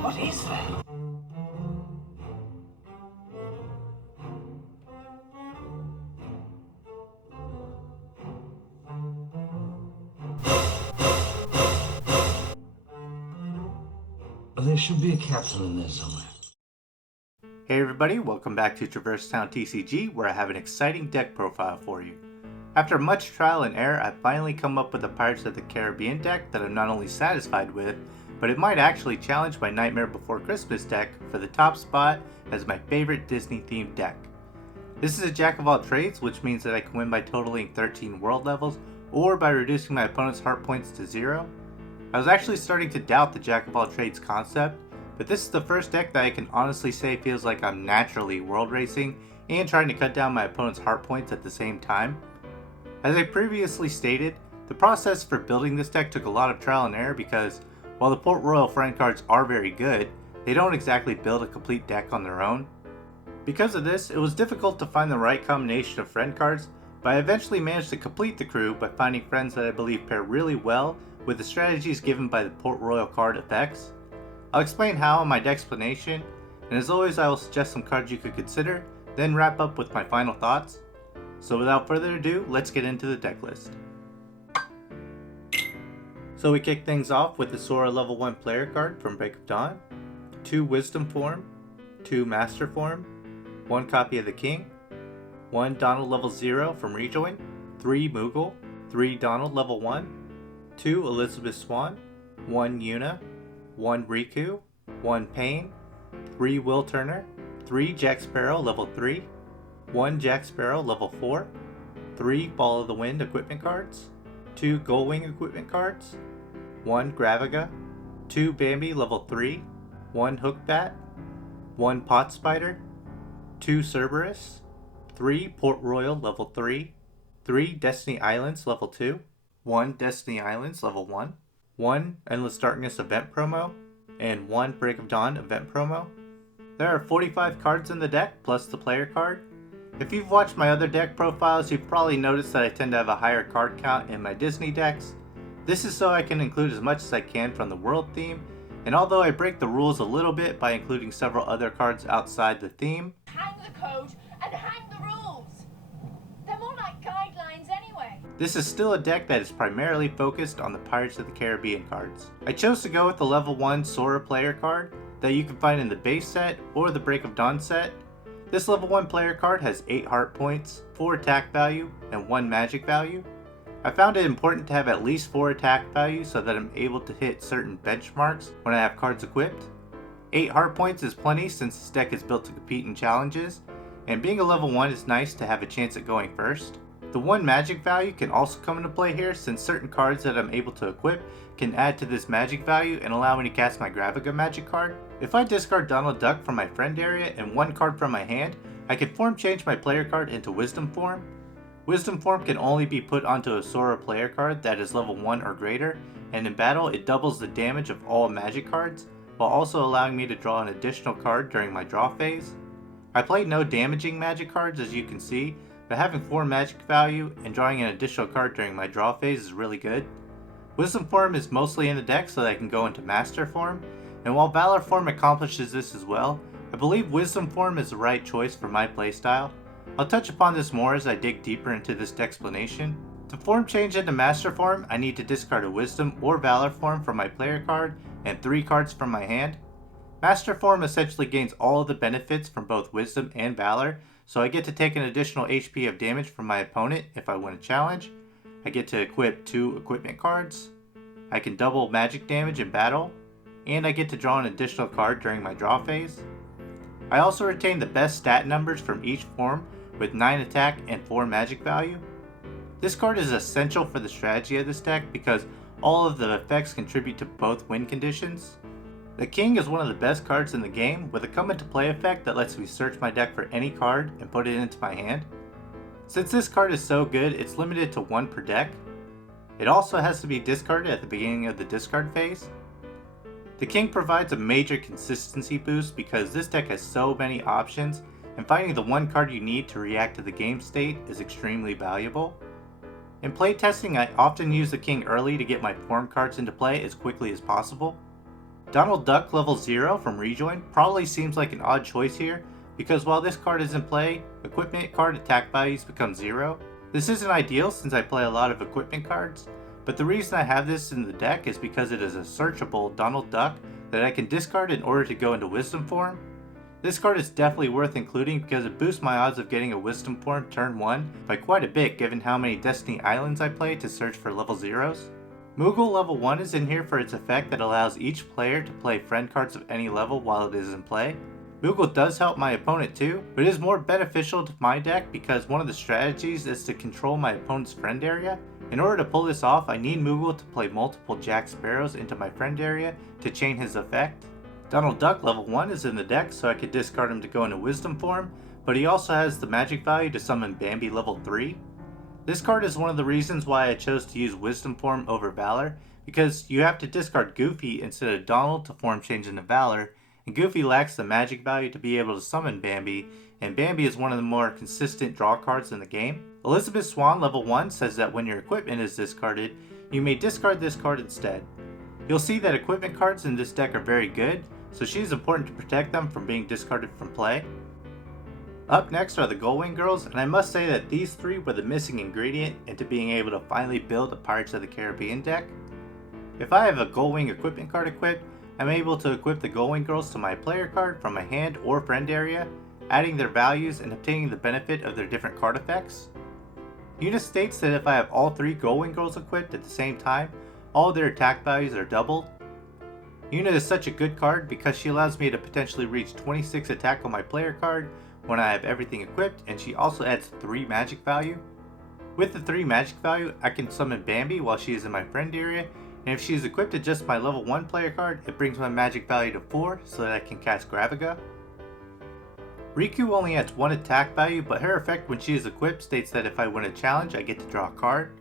What is that? There should be a capsule in there somewhere. Hey everybody, welcome back to TraverseTownTCG, where I have an exciting deck profile for you. After much trial and error, I've finally come up with a Pirates of the Caribbean deck that I'm not only satisfied with, but it might actually challenge my Nightmare Before Christmas deck for the top spot as my favorite Disney-themed deck. This is a jack of all trades, which means that I can win by totaling 13 world levels, or by reducing my opponent's heart points to 0. I was actually starting to doubt the jack of all trades concept, but this is the first deck that I can honestly say feels like I'm naturally world racing and trying to cut down my opponent's heart points at the same time. As I previously stated, the process for building this deck took a lot of trial and error because while the Port Royal friend cards are very good, they don't exactly build a complete deck on their own. Because of this, it was difficult to find the right combination of friend cards, but I eventually managed to complete the crew by finding friends that I believe pair really well with the strategies given by the Port Royal card effects. I'll explain how in my Decksplanation, and as always I will suggest some cards you could consider, then wrap up with my final thoughts. So without further ado, let's get into the deck list. So we kick things off with the Sora level 1 player card from Break of Dawn, 2 Wisdom Form, 2 Master Form, 1 copy of the King, 1 Donald level 0 from Rejoin, 3 Moogle, 3 Donald level 1, 2 Elizabeth Swan, 1 Yuna, 1 Riku, 1 Pain, 3 Will Turner, 3 Jack Sparrow level 3, 1 Jack Sparrow level 4, 3 Ball of the Wind equipment cards, 2 Gullwing equipment cards, 1 Gravaga, 2 Bambi level 3, 1 Hookbat, 1 Pot Spider, 2 Cerberus, 3 Port Royal level 3, 3 Destiny Islands level 2, 1 Destiny Islands level 1, 1 Endless Darkness event promo, and 1 Break of Dawn event promo. There are 45 cards in the deck, plus the player card. If you've watched my other deck profiles, you've probably noticed that I tend to have a higher card count in my Disney decks. This is so I can include as much as I can from the world theme, and although I break the rules a little bit by including several other cards outside the theme, hang the code and hang the rules! They're more like guidelines anyway. this is still a deck that is primarily focused on the Pirates of the Caribbean cards. I chose to go with the level 1 Sora player card that you can find in the base set or the Break of Dawn set. This level 1 player card has 8 heart points, 4 attack value, and 1 magic value. I found it important to have at least 4 attack value so that I'm able to hit certain benchmarks when I have cards equipped. 8 heart points is plenty since this deck is built to compete in challenges, and being a level 1 is nice to have a chance at going first. The 1 magic value can also come into play here since certain cards that I'm able to equip can add to this magic value and allow me to cast my Gravaga magic card. If I discard Donald Duck from my friend area and 1 card from my hand, I can form change my player card into Wisdom Form. Wisdom Form can only be put onto a Sora player card that is level 1 or greater, and in battle it doubles the damage of all magic cards, while also allowing me to draw an additional card during my draw phase. I play no damaging magic cards as you can see, but having 4 magic value and drawing an additional card during my draw phase is really good. Wisdom Form is mostly in the deck so that I can go into Master Form, and while Valor Form accomplishes this as well, I believe Wisdom Form is the right choice for my playstyle. I'll touch upon this more as I dig deeper into this Decksplanation. To form change into Master Form, I need to discard a Wisdom or Valor Form from my player card and 3 cards from my hand. Master Form essentially gains all of the benefits from both Wisdom and Valor, so I get to take an additional HP of damage from my opponent if I win a challenge. I get to equip 2 equipment cards. I can double magic damage in battle, and I get to draw an additional card during my draw phase. I also retain the best stat numbers from each form with 9 attack and 4 magic value. This card is essential for the strategy of this deck because all of the effects contribute to both win conditions. The King is one of the best cards in the game with a come into play effect that lets me search my deck for any card and put it into my hand. Since this card is so good, it's limited to 1 per deck. It also has to be discarded at the beginning of the discard phase. The King provides a major consistency boost because this deck has so many options, and finding the 1 card you need to react to the game state is extremely valuable. In playtesting, I often use the King early to get my form cards into play as quickly as possible. Donald Duck level 0 from Rejoin probably seems like an odd choice here, because while this card is in play, equipment card attack values become 0. This isn't ideal since I play a lot of equipment cards, but the reason I have this in the deck is because it is a searchable Donald Duck that I can discard in order to go into Wisdom form. This card is definitely worth including because it boosts my odds of getting a Wisdom form turn 1 by quite a bit given how many Destiny Islands I play to search for level 0s. Moogle level 1 is in here for its effect that allows each player to play friend cards of any level while it is in play. Moogle does help my opponent too, but it is more beneficial to my deck because one of the strategies is to control my opponent's friend area. In order to pull this off, I need Moogle to play multiple Jack Sparrows into my friend area to chain his effect. Donald Duck level 1 is in the deck so I could discard him to go into Wisdom form, but he also has the magic value to summon Bambi level 3. This card is one of the reasons why I chose to use Wisdom form over Valor, because you have to discard Goofy instead of Donald to form change into Valor, and Goofy lacks the magic value to be able to summon Bambi, and Bambi is one of the more consistent draw cards in the game. Elizabeth Swan level 1 says that when your equipment is discarded, you may discard this card instead. You'll see that equipment cards in this deck are very good, so she is important to protect them from being discarded from play. Up next are the Gullwing Girls, and I must say that these three were the missing ingredient into being able to finally build a Pirates of the Caribbean deck. If I have a Gullwing equipment card equipped, I'm able to equip the Gullwing Girls to my player card from my hand or friend area, adding their values and obtaining the benefit of their different card effects. Unit states that if I have all three Gullwing Girls equipped at the same time, all their attack values are doubled. Unit is such a good card because she allows me to potentially reach 26 attack on my player card when I have everything equipped, and she also adds 3 magic value. With the 3 magic value, I can summon Bambi while she is in my friend area, and if she is equipped to just my level 1 player card, it brings my magic value to 4 so that I can cast Gravaga. Riku only adds 1 attack value, but her effect when she is equipped states that if I win a challenge, I get to draw a card.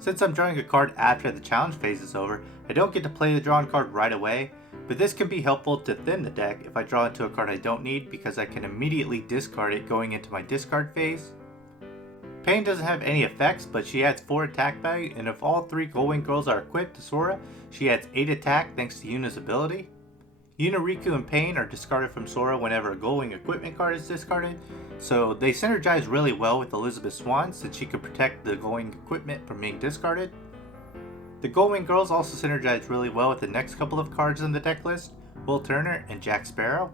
Since I'm drawing a card after the challenge phase is over, I don't get to play the drawn card right away, but this can be helpful to thin the deck if I draw into a card I don't need because I can immediately discard it going into my discard phase. Pain doesn't have any effects, but she adds 4 attack value, and if all 3 Gullwing Girls are equipped to Sora, she adds 8 attack thanks to Yuna's ability. Yuna, Riku, and Pain are discarded from Sora whenever a Gullwing equipment card is discarded, so they synergize really well with Elizabeth Swan since she can protect the Gullwing equipment from being discarded. The Gullwing Girls also synergize really well with the next couple of cards in the deck list, Will Turner and Jack Sparrow.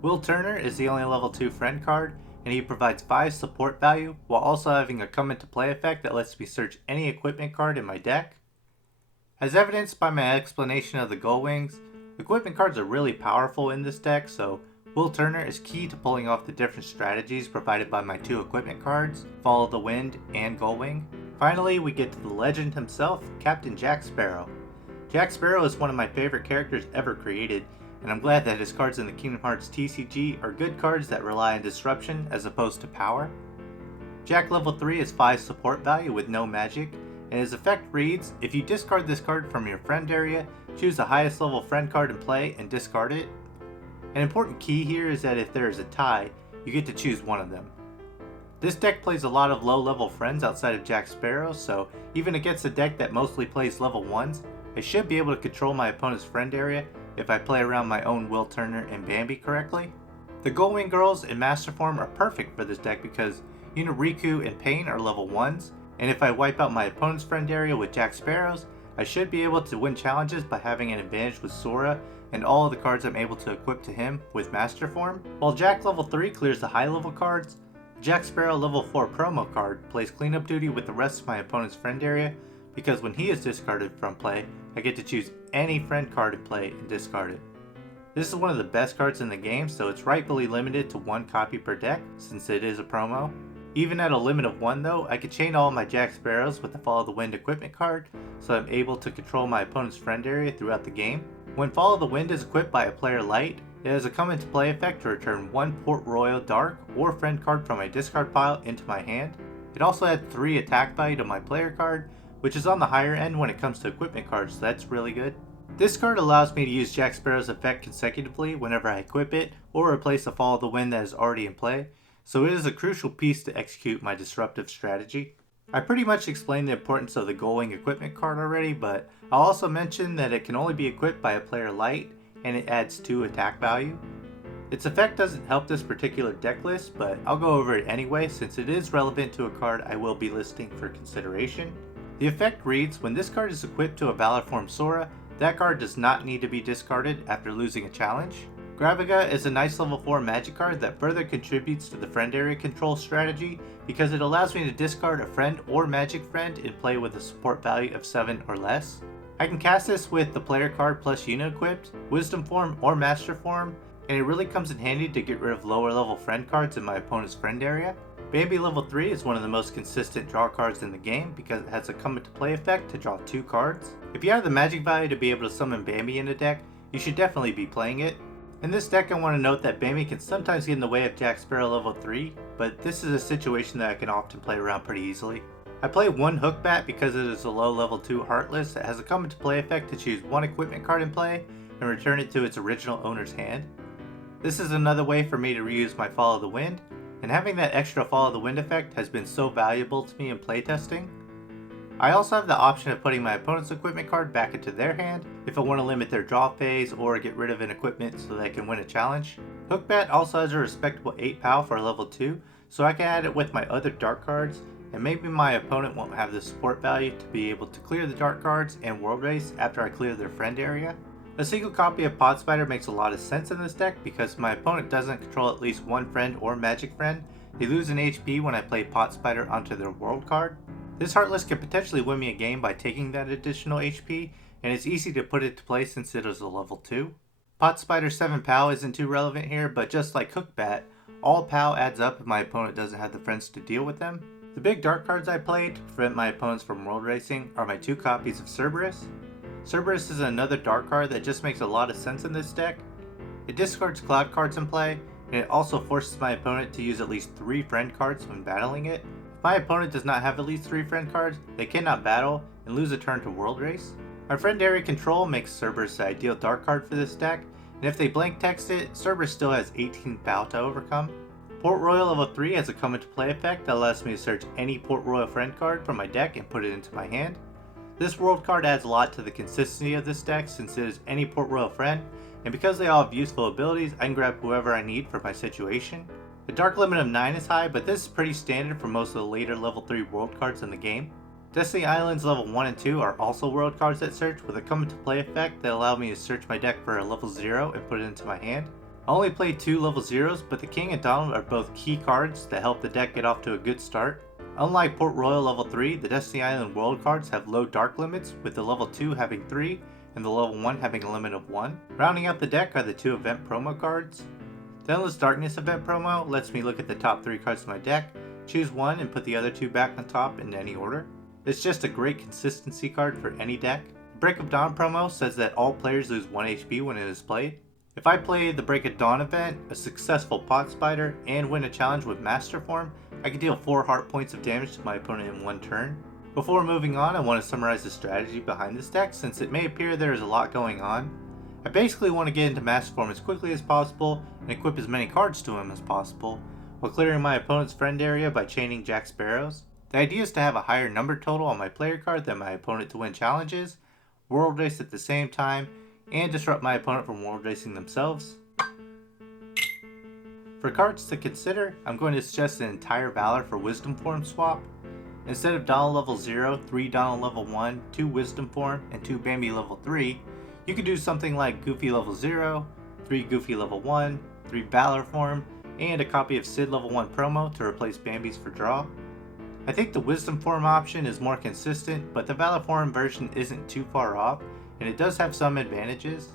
Will Turner is the only level 2 friend card, and he provides 5 support value while also having a come into play effect that lets me search any equipment card in my deck. As evidenced by my explanation of the Gullwings, equipment cards are really powerful in this deck, so Will Turner is key to pulling off the different strategies provided by my 2 equipment cards, Follow the Wind and Gullwing. Finally, we get to the legend himself, Captain Jack Sparrow. Jack Sparrow is one of my favorite characters ever created, and I'm glad that his cards in the Kingdom Hearts TCG are good cards that rely on disruption as opposed to power. Jack level 3 is 5 support value with no magic, and his effect reads, if you discard this card from your friend area, choose the highest level friend card in play and discard it. An important key here is that if there is a tie, you get to choose one of them. This deck plays a lot of low level friends outside of Jack Sparrow, so even against a deck that mostly plays level 1s, I should be able to control my opponent's friend area if I play around my own Will Turner and Bambi correctly. The Gullwing Girls in Master Form are perfect for this deck because Yuna, Riku, and Pain are level 1s, and if I wipe out my opponent's friend area with Jack Sparrows, I should be able to win challenges by having an advantage with Sora and all of the cards I'm able to equip to him with Master Form. While Jack level 3 clears the high level cards, the Jack Sparrow level 4 promo card plays cleanup duty with the rest of my opponent's friend area because when he is discarded from play, I get to choose any friend card in play and discard it. This is one of the best cards in the game, so it's rightfully limited to 1 copy per deck since it is a promo. Even at a limit of 1 though, I could chain all my Jack Sparrows with the Follow the Wind equipment card, so I'm able to control my opponent's friend area throughout the game. When Follow the Wind is equipped by a player light, it has a come into play effect to return 1 Port Royal Dark or friend card from my discard pile into my hand. It also adds 3 attack value to my player card, which is on the higher end when it comes to equipment cards, so that's really good. This card allows me to use Jack Sparrow's effect consecutively whenever I equip it or replace a Follow the Wind that is already in play, so it is a crucial piece to execute my disruptive strategy. I pretty much explained the importance of the going equipment card already, but I'll also mention that it can only be equipped by a player light, and it adds 2 attack value. Its effect doesn't help this particular deck list, but I'll go over it anyway since it is relevant to a card I will be listing for consideration. The effect reads, when this card is equipped to a Valor Form Sora, that card does not need to be discarded after losing a challenge. Graviga is a nice level 4 magic card that further contributes to the friend area control strategy because it allows me to discard a friend or magic friend in play with a support value of 7 or less. I can cast this with the player card plus unit equipped, Wisdom Form or Master Form, and it really comes in handy to get rid of lower level friend cards in my opponent's friend area. Bambi level 3 is one of the most consistent draw cards in the game because it has a come into play effect to draw 2 cards. If you have the magic value to be able to summon Bambi in a deck, you should definitely be playing it. In this deck, I want to note that Bambi can sometimes get in the way of Jack Sparrow level 3, but this is a situation that I can often play around pretty easily. I play one Hookbat because it is a low level 2 Heartless that has a come into play effect to choose one equipment card in play and return it to its original owner's hand. This is another way for me to reuse my Follow the Wind, and having that extra Follow the Wind effect has been so valuable to me in playtesting. I also have the option of putting my opponent's equipment card back into their hand if I want to limit their draw phase or get rid of an equipment so they can win a challenge. Hookbat also has a respectable 8 POW for level 2, so I can add it with my other dark cards, and maybe my opponent won't have the support value to be able to clear the dark cards and World Race after I clear their friend area. A single copy of Pod Spider makes a lot of sense in this deck because my opponent doesn't control at least one friend or magic friend. They lose an HP when I play Pot Spider onto their world card. This Heartless can potentially win me a game by taking that additional HP, and it's easy to put it to play since it is a level 2. Pot Spider 7 POW isn't too relevant here, but just like Hookbat, all POW adds up if my opponent doesn't have the friends to deal with them. The big dark cards I played to prevent my opponents from world racing are my 2 copies of Cerberus. Cerberus is another dark card that just makes a lot of sense in this deck. It discards cloud cards in play, and it also forces my opponent to use at least 3 friend cards when battling it. If my opponent does not have at least 3 friend cards, they cannot battle and lose a turn to World Race. My friend area control makes Cerberus the ideal dark card for this deck, and if they blank text it, Cerberus still has 18 POW to overcome. Port Royal level 3 has a come into play effect that allows me to search any Port Royal friend card from my deck and put it into my hand. This world card adds a lot to the consistency of this deck since it is any Port Royal friend, and because they all have useful abilities, I can grab whoever I need for my situation. The dark limit of 9 is high, but this is pretty standard for most of the later level 3 world cards in the game. Destiny Islands level 1 and 2 are also world cards that search with a come into play effect that allow me to search my deck for a level 0 and put it into my hand. I only play 2 level 0s, but the King and Donald are both key cards that help the deck get off to a good start. Unlike Port Royal level 3, the Destiny Island world cards have low dark limits, with the level 2 having 3 and the level 1 having a limit of 1. Rounding out the deck are the 2 event promo cards. The Endless Darkness event promo lets me look at the top 3 cards of my deck, choose one and put the other 2 back on top in any order. It's just a great consistency card for any deck. The Break of Dawn promo says that all players lose 1 HP when it is played. If I play the Break of Dawn event, a successful Pot Spider, and win a challenge with Master Form, I can deal 4 heart points of damage to my opponent in 1 turn. Before moving on, I want to summarize the strategy behind this deck since it may appear there is a lot going on. I basically want to get into Master Form as quickly as possible and equip as many cards to him as possible, while clearing my opponent's friend area by chaining Jack Sparrows. The idea is to have a higher number total on my player card than my opponent to win challenges, world race at the same time, and disrupt my opponent from world racing themselves. For cards to consider, I'm going to suggest an entire Valor for Wisdom Form swap. Instead of Donald level 0, 3 Donald level 1, 2 Wisdom Form, and 2 Bambi level 3, you could do something like Goofy level 0, 3 Goofy level 1, 3 Valor Form, and a copy of Sid level 1 promo to replace Bambi's for draw. I think the Wisdom Form option is more consistent, but the Valor Form version isn't too far off, and it does have some advantages.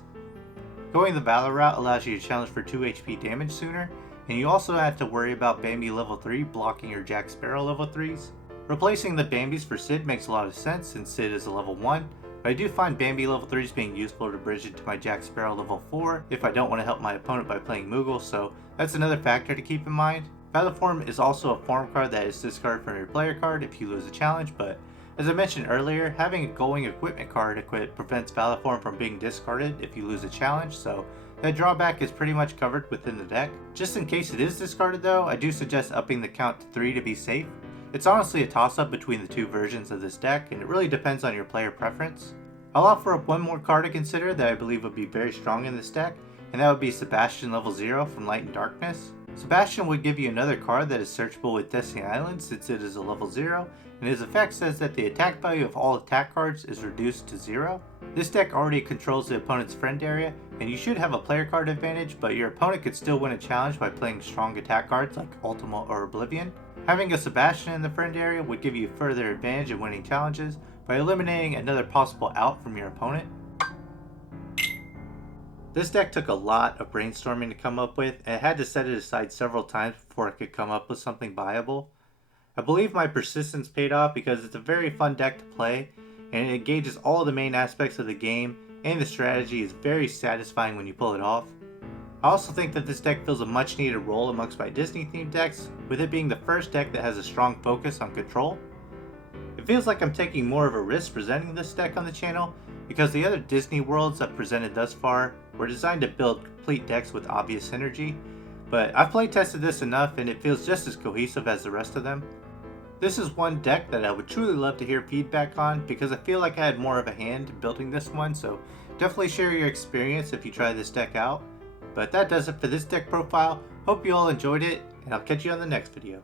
Going the Valor route allows you to challenge for 2 HP damage sooner, and you also have to worry about Bambi level 3 blocking your Jack Sparrow level 3s. Replacing the Bambis for Sid makes a lot of sense since Sid is a level 1, but I do find Bambi level 3s being useful to bridge into my Jack Sparrow level 4 if I don't want to help my opponent by playing Moogle, so that's another factor to keep in mind. Valor Form is also a form card that is discarded from your player card if you lose a challenge, but as I mentioned earlier, having a going equipment card equipped prevents Valor Form from being discarded if you lose a challenge, so that drawback is pretty much covered within the deck. Just in case it is discarded though, I do suggest upping the count to 3 to be safe. It's honestly a toss-up between the two versions of this deck, and it really depends on your player preference. I'll offer up one more card to consider that I believe would be very strong in this deck, and that would be Sebastian level 0 from Light and Darkness. Sebastian would give you another card that is searchable with Destiny Island since it is a level 0, and his effect says that the attack value of all attack cards is reduced to 0. This deck already controls the opponent's friend area, and you should have a player card advantage, but your opponent could still win a challenge by playing strong attack cards like Ultima or Oblivion. Having a Sebastian in the friend area would give you further advantage in winning challenges by eliminating another possible out from your opponent. This deck took a lot of brainstorming to come up with, and I had to set it aside several times before I could come up with something viable. I believe my persistence paid off because it's a very fun deck to play, and it engages all of the main aspects of the game, and the strategy is very satisfying when you pull it off. I also think that this deck fills a much needed role amongst my Disney themed decks, with it being the first deck that has a strong focus on control. It feels like I'm taking more of a risk presenting this deck on the channel, because the other Disney worlds I've presented thus far were designed to build complete decks with obvious synergy, but I've play tested this enough and it feels just as cohesive as the rest of them. This is one deck that I would truly love to hear feedback on because I feel like I had more of a hand in building this one, so definitely share your experience if you try this deck out. But that does it for this deck profile. Hope you all enjoyed it, and I'll catch you on the next video.